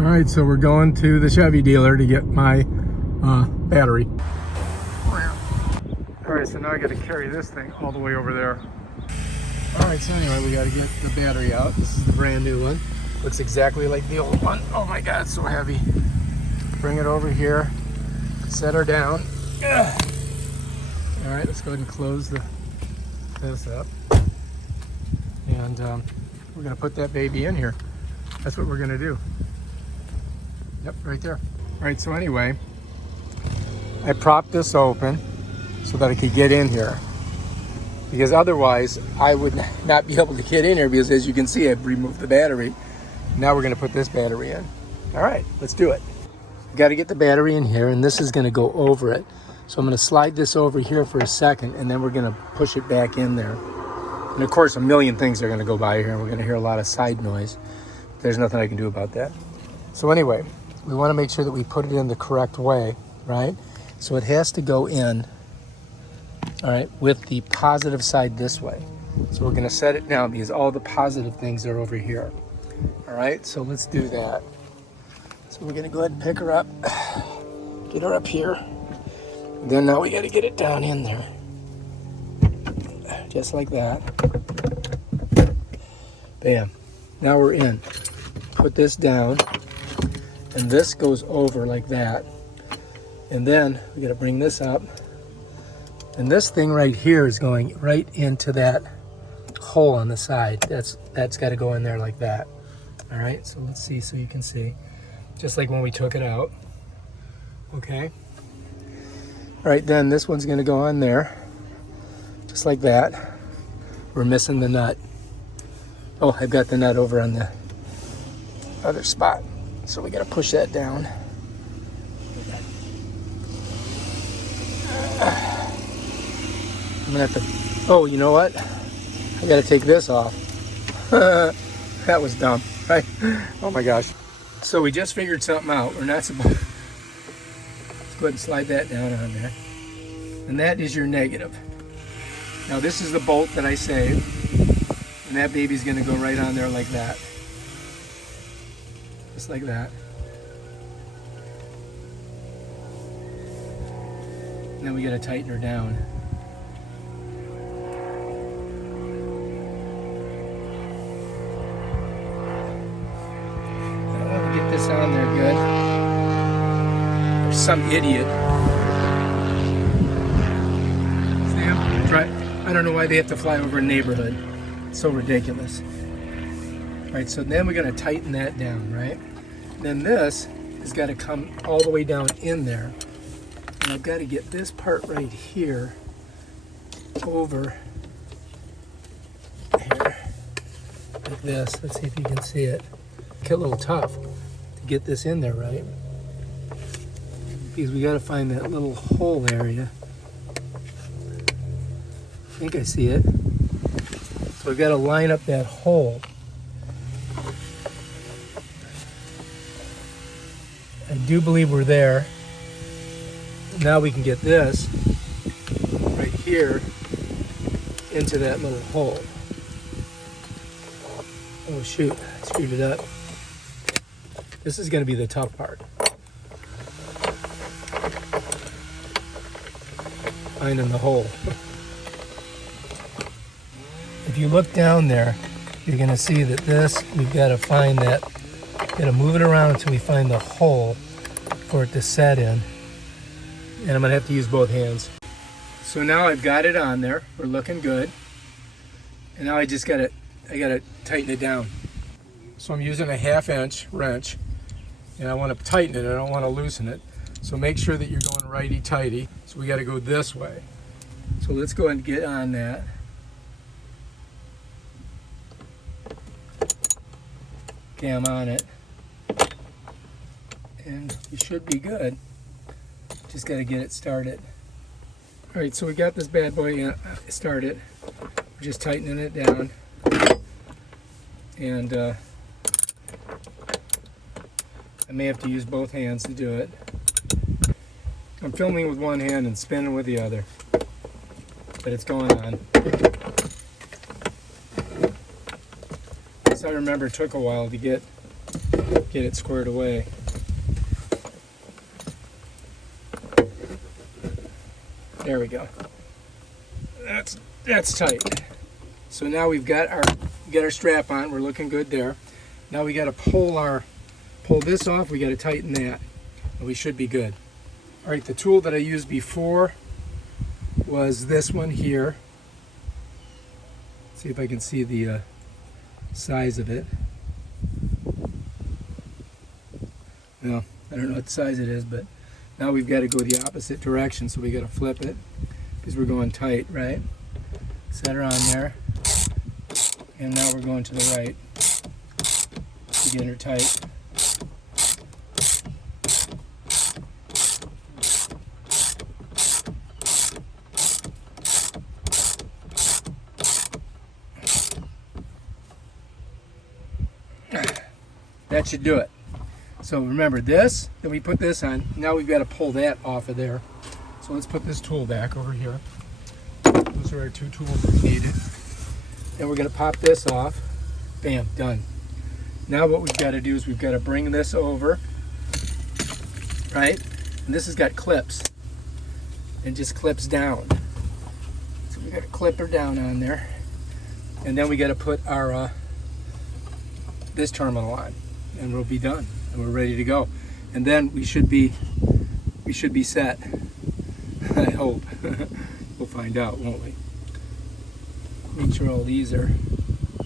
All right, so we're going to the Chevy dealer to get my battery. All right, so now I got to carry this thing all the way over there. All right, so anyway, we got to get the battery out. This is the brand new one. Looks exactly like the old one. Oh my God, it's so heavy. Bring it over here, set her down. Ugh. All right, let's go ahead and close this up. And we're gonna put that baby in here. That's what we're gonna do. Yep, right there. All right, so anyway, I propped this open so that I could get in here, because otherwise I would not be able to get in here, because as you can see, I've removed the battery. Now we're gonna put this battery in. All right, let's do it. Got to get the battery in here, and this is gonna go over it. So I'm gonna slide this over here for a second, and then we're gonna push it back in there. And of course, a million things are gonna go by here, and we're gonna hear a lot of side noise. There's nothing I can do about that. So anyway, we wanna make sure that we put it in the correct way, right? So it has to go in, all right, with the positive side this way. So we're gonna set it down because all the positive things are over here. All right, so let's do that. So we're gonna go ahead and pick her up, get her up here. Then now we got to get it down in there, just like that. Bam. Now we're in. Put this down, and this goes over like that. And then we got to bring this up, and this thing right here is going right into that hole on the side. That's got to go in there like that. All right. So let's see, so you can see, just like when we took it out. Okay. All right, then this one's gonna go on there, just like that. We're missing the nut. Oh, I've got the nut over on the other spot. So we gotta push that down. I'm gonna have to, oh, you know what? I gotta take this off. That was dumb, right? Oh my gosh. So we just figured something out. We're not supposed, go ahead and slide that down on there. And that is your negative. Now this is the bolt that I saved. And that baby's gonna go right on there like that. Just like that. And then we gotta tighten her down. I want to get this on there good. Some idiot. See him? Try. I don't know why they have to fly over a neighborhood. It's so ridiculous. All right, so then we're gonna tighten that down, right? Then this has got to come all the way down in there. And I've got to get this part right here over here like this. Let's see if you can see it. Get a little tough to get this in there, right? Because we got to find that little hole area. I think I see it. So we've got to line up that hole. I do believe we're there. Now we can get this right here into that little hole. Oh shoot, I screwed it up. This is going to be the tough part. Finding the hole. If you look down there, you're going to see that this, we've got to find that, got to move it around until we find the hole for it to set in. And I'm going to have to use both hands. So now I've got it on there. We're looking good. And now I just got to tighten it down. So I'm using a 1/2-inch wrench, and I want to tighten it. I don't want to loosen it. So make sure that you're going righty-tighty. So we got to go this way. So let's go and get on that. Okay, I'm on it. And you should be good. Just got to get it started. All right, so we got this bad boy started. We're just tightening it down. And I may have to use both hands to do it. I'm filming with one hand and spinning with the other, but it's going on. As I remember, it took a while to get get it squared away. There we go. That's tight. So now we've got our strap on. We're looking good there. Now we got to pull this off. We got to tighten that, and we should be good. All right, the tool that I used before was this one here. See if I can see the size of it. Well, I don't know what size it is, but now we've got to go the opposite direction, so we got to flip it because we're going tight, right? Set her on there, and now we're going to the right to get her tight. That should do it. So remember this, then we put this on. Now we've got to pull that off of there. So let's put this tool back over here. Those are our two tools we needed. Then we're going to pop this off. Bam, done. Now what we've got to do is we've got to bring this over, right? And this has got clips. And just clips down. So we've got to clip her down on there. And then we got to put our this terminal on. And we'll be done. And we're ready to go. And then we should be set. I hope. We'll find out, won't we? Make sure all these are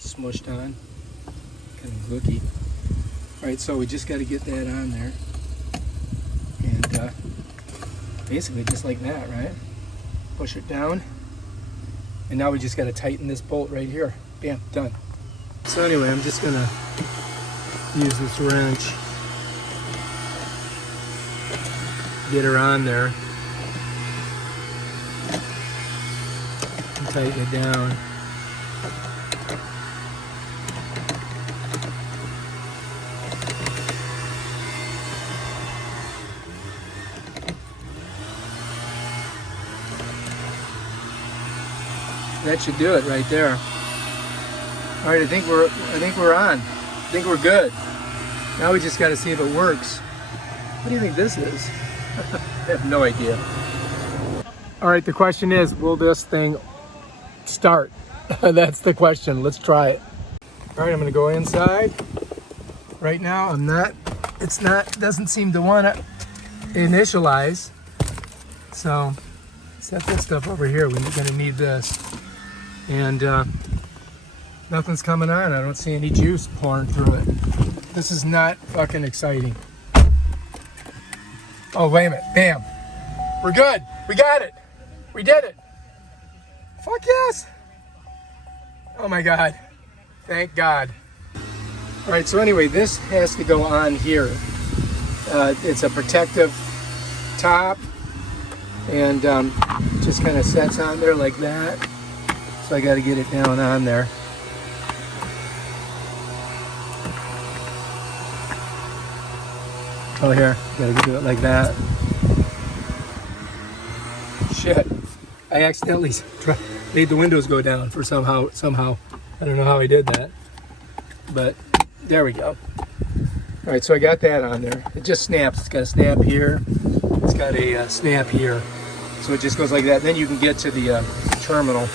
smushed on. Kind of gooky. Alright, so we just got to get that on there. And basically just like that, right? Push it down. And now we just got to tighten this bolt right here. Bam, done. So anyway, I'm just going to use this wrench. Get her on there. And tighten it down. That should do it right there. All right, I think we're on. I think we're good. Now we just got to see if it works. What do you think this is? I have no idea. All right, the question is, will this thing start? That's the question. Let's try it. All right, I'm going to go inside. Right now, doesn't seem to want to initialize. So set this stuff over here. We're going to need this. And nothing's coming on. I don't see any juice pouring through it. This is not fucking exciting. Oh, wait a minute. Bam. We're good. We got it. We did it. Fuck yes. Oh my God. Thank God. All right, so anyway, this has to go on here. It's a protective top and just kind of sets on there like that. So I got to get it down on there. Oh, here, gotta do it like that. Shit, I accidentally made the windows go down for somehow. I don't know how I did that, but there we go. All right, so I got that on there. It just snaps. It's got a snap here. It's got a snap here. So it just goes like that. Then you can get to the terminal.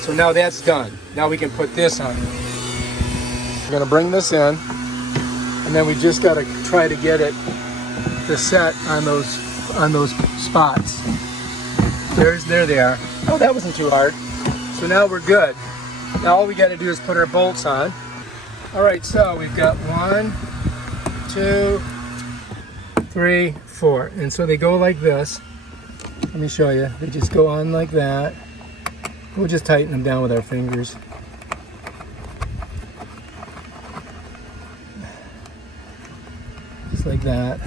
So now that's done. Now we can put this on. We're gonna bring this in. And then we just got to try to get it to set on those spots. There they are. Oh, that wasn't too hard. So now we're good. Now all we got to do is put our bolts on. All right, so we've got 1, 2, 3, 4. And so they go like this. Let me show you. They just go on like that. We'll just tighten them down with our fingers. Just like that.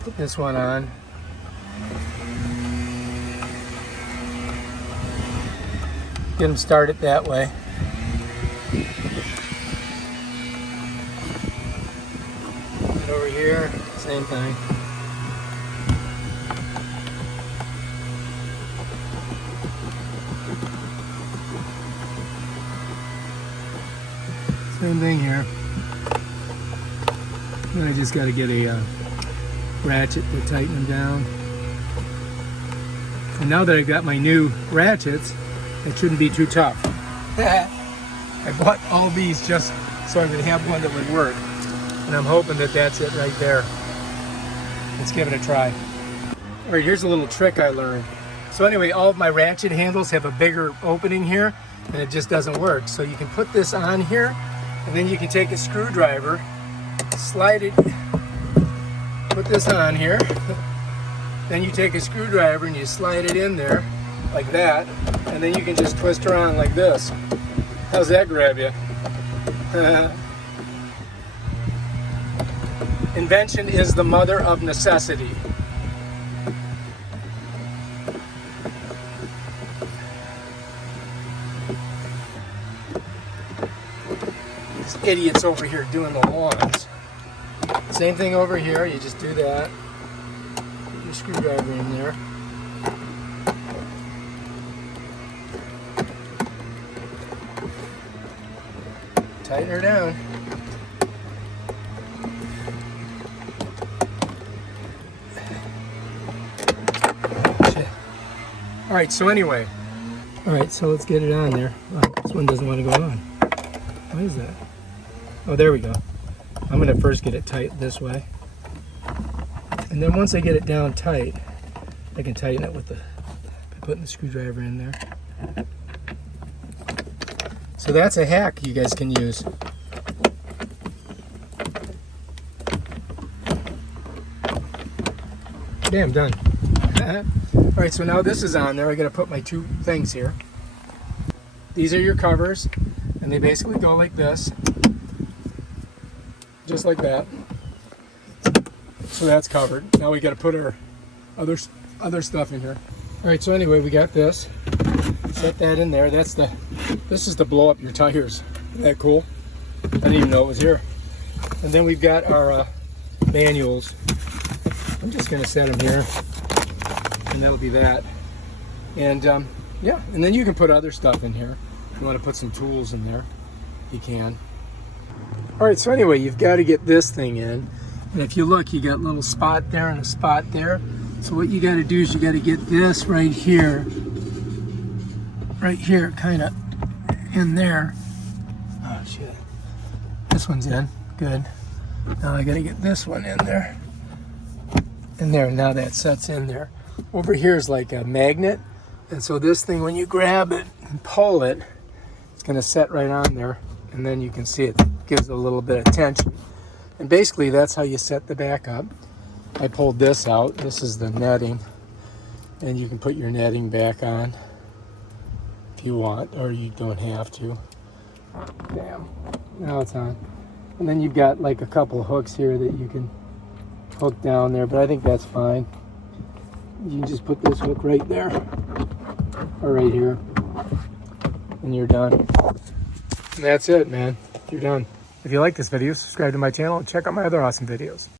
Put this one on. Get them started that way. And over here, same thing. Same thing here. Then I just got to get a ratchet to tighten them down. And now that I've got my new ratchets, it shouldn't be too tough. I bought all these just so I would have one that would work. And I'm hoping that that's it right there. Let's give it a try. All right, here's a little trick I learned. So anyway, all of my ratchet handles have a bigger opening here, and it just doesn't work. So you can put this on here, and then you can take a screwdriver, slide it, put this on here. Then you take a screwdriver and you slide it in there like that, and then you can just twist around like this. How's that grab you? Invention is the mother of necessity. These idiots over here doing the lawns. Same thing over here, you just do that. Put your screwdriver in there. Tighten her down. All right, so anyway. All right, so let's get it on there. Oh, this one doesn't want to go on. Why is that? Oh, there we go. I'm gonna first get it tight this way. And then once I get it down tight, I can tighten it with by putting the screwdriver in there. So that's a hack you guys can use. Okay, I'm done. All right, so now this is on there. I gotta put my two things here. These are your covers, and they basically go like this, just like that. So that's covered. Now we gotta put our other stuff in here. All right, so anyway, we got this. Set that in there. This is to blow up your tires. Isn't that cool? I didn't even know it was here. And then we've got our manuals. I'm just gonna set them here, and that'll be that. And yeah, and then you can put other stuff in here. If you want to put some tools in there, you can. All right, so anyway, you've got to get this thing in. And if you look, you got a little spot there and a spot there. So what you got to do is you got to get this right here, kind of in there. Oh shit, this one's in, good. Now I got to get this one in there. In there, now that sets in there. Over here is like a magnet, and so this thing, when you grab it and pull it, it's going to set right on there, and then you can see it gives it a little bit of tension. And basically that's how you set the back up. I pulled this out. This is the netting, and you can put your netting back on if you want, or you don't have to. Damn, now it's on. And then you've got like a couple hooks here that you can hook down there, but I think that's fine. You can just put this hook right there, or right here, and you're done. And that's it, man. You're done. If you like this video, subscribe to my channel and check out my other awesome videos.